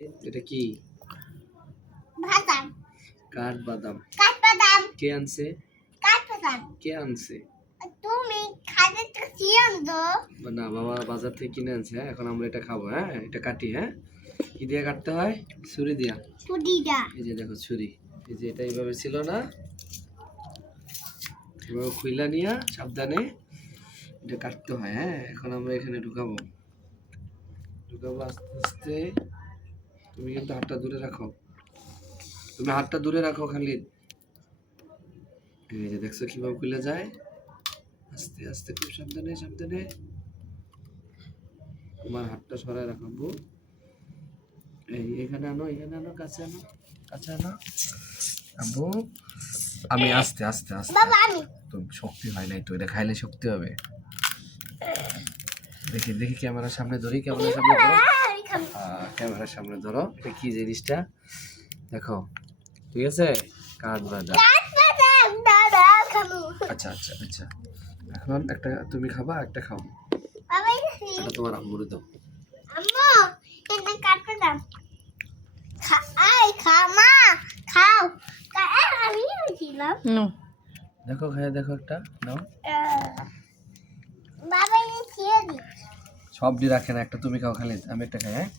এটা কি? বাদাম। কাঠবাদাম। কাঠবাদাম। কে আনছে? কাঠবাদাম। কে আনছে? তুমি খাবে তো কি আনছো? না, বাবা বাজার থেকে কিনে আনছে। হ্যাঁ, এখন আমরা এটা খাবো। হ্যাঁ, এটা কাটি। হ্যাঁ, কি দিয়ে কাটতে হয়? ছুরি দিয়া। ছুরিটা। এই যে দেখো ছুরি। এই যে এটা এইভাবে ছিল না, এভাবে খুইলা নিয়া সাবধানে এটা কাটতে হয়। হ্যাঁ, এখন আমরা এখানে ঢুকাবো আস্তে আস্তে। তুমি কিন্তু হাতটা দূরে রাখো। তুমি হাতটা দূরে রাখো খালিদ। এই যে দেখছো কিভাবে খুলে যায়, আস্তে আস্তে, খুব সাবধানে সাবধানে। তোমার হাতটা সরায় রাখবো। এই এখানে আনো, এখানে আনো, কাছে আনো, কাছে আনো। আব্বু, আমি আস্তে আস্তে আস্তে। বাবা আমি। তো শক্তি হয় নাই তো, এটা খাইলে শক্তি হবে। দেখি দেখি ক্যামেরার সামনে ধরি, ক্যামেরার সামনে ধরো। ক্যামেরার সামনে ধরো। এটা কি জিনিসটা দেখো, ঠিক আছে? কাঠবাদাম। কাঠবাদাম দাদা খাবো। আচ্ছা আচ্ছা আচ্ছা, এখন একটা তুমি খাবা, একটা খাও। বাবা এটা তোমার আম্মুরে দাও। আম্মু এটা কাঠবাদাম। খা মা খাও। আমি নিয়েছিলাম। দেখো খাইয়া দেখো একটা নাও। বাবা এটা খেয়ে দি। সব দিয়ে রাখে না, একটা তুমি খাও খালিদ, আমি একটা খাই। হ্যাঁ,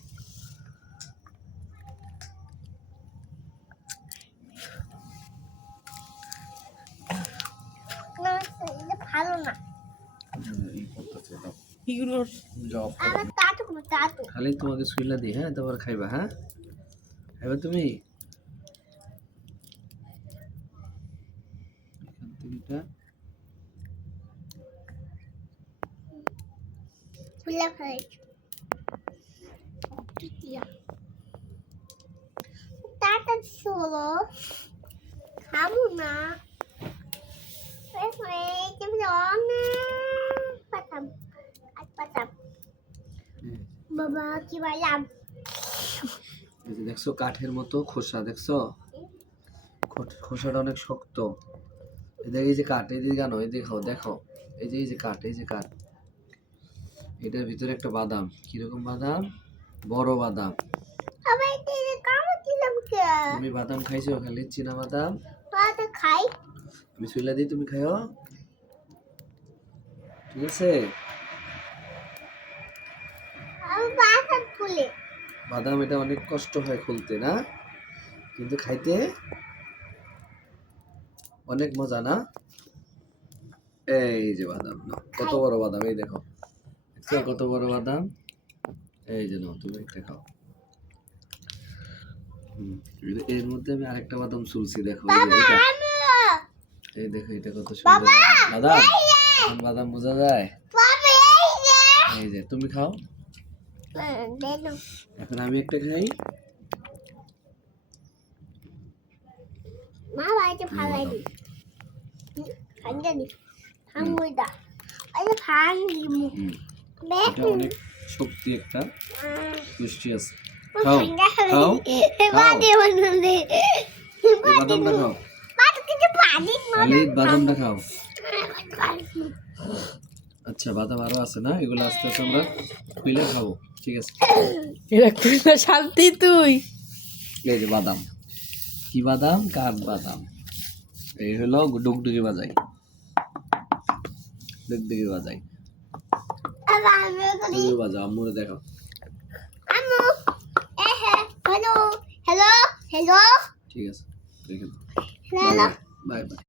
না এটা ভালো না। আমার তাতু তাতু। খালিদ তোমাকে সুইলা দিই। হ্যাঁ, তোমার খাইবা। হ্যাঁ, খাইবা তুমি। এখান থেকে এটা ফুলা খাই। তাতা ছোলো খাবো না। বাবা কি বললাম? এই যে দেখছো কাঠের মতো খোসা, দেখছো খোসাটা অনেক শক্ত। এই যে কাঠ, এই দিকে জানো, এই দেখো দেখো, এই যে কাঠ, এই যে কাঠ। এটার ভিতরে একটা বাদাম। কিরকম বাদাম? বড় বাদাম। তুমি বাদাম খাইছো খালি? চীনা বাদাম খাই। আমি সুইলা দিই, তুমি খাইও, ঠিক আছে? বাদাম এটা অনেক কষ্ট হয় খুলতে, না? কিন্তু খাইতে অনেক মজা, না? এই যে বাদাম, না কত বড় বাদাম, এই দেখো কত বড় বাদাম। এই যে নাও, তুমি একটা খাও। এর মধ্যে আমি আরেকটা বাদাম চুলছি, দেখো এই দেখো, এটা কত সুন্দর বাদাম। এখন বাদাম বোঝা যায়। এই যে তুমি খাও, এখন আমি একটা খাই। মা বাড়িতে ভালো দি। খাইতে দি। হাঙ্গুইদা। আরে ভাঙ্গি মু। এটা অনেক শক্তি, একটা পুষ্টি আছে। খাও খাও বাদে বানালে। বাদামটা খাও। বাদে কিছু পানি খালিদ বাদামটা খাও। আচ্ছা, বাদাম আরো আছে না? এগুলো আস্তে আস্তে আমরা খুলে খাবো, ঠিক আছে? এরা খুলে শান্তি তুই। এই যে বাদাম, কি বাদাম? কাঠবাদাম। এই হলো ডুগডুগি বাজাই, ডুগডুগি বাজাই। তুমি বাজাও, আম্মুরে দেখো। আম্মু হ্যালো হ্যালো হ্যালো। ঠিক আছে, দেখে হ্যালো বাই বাই।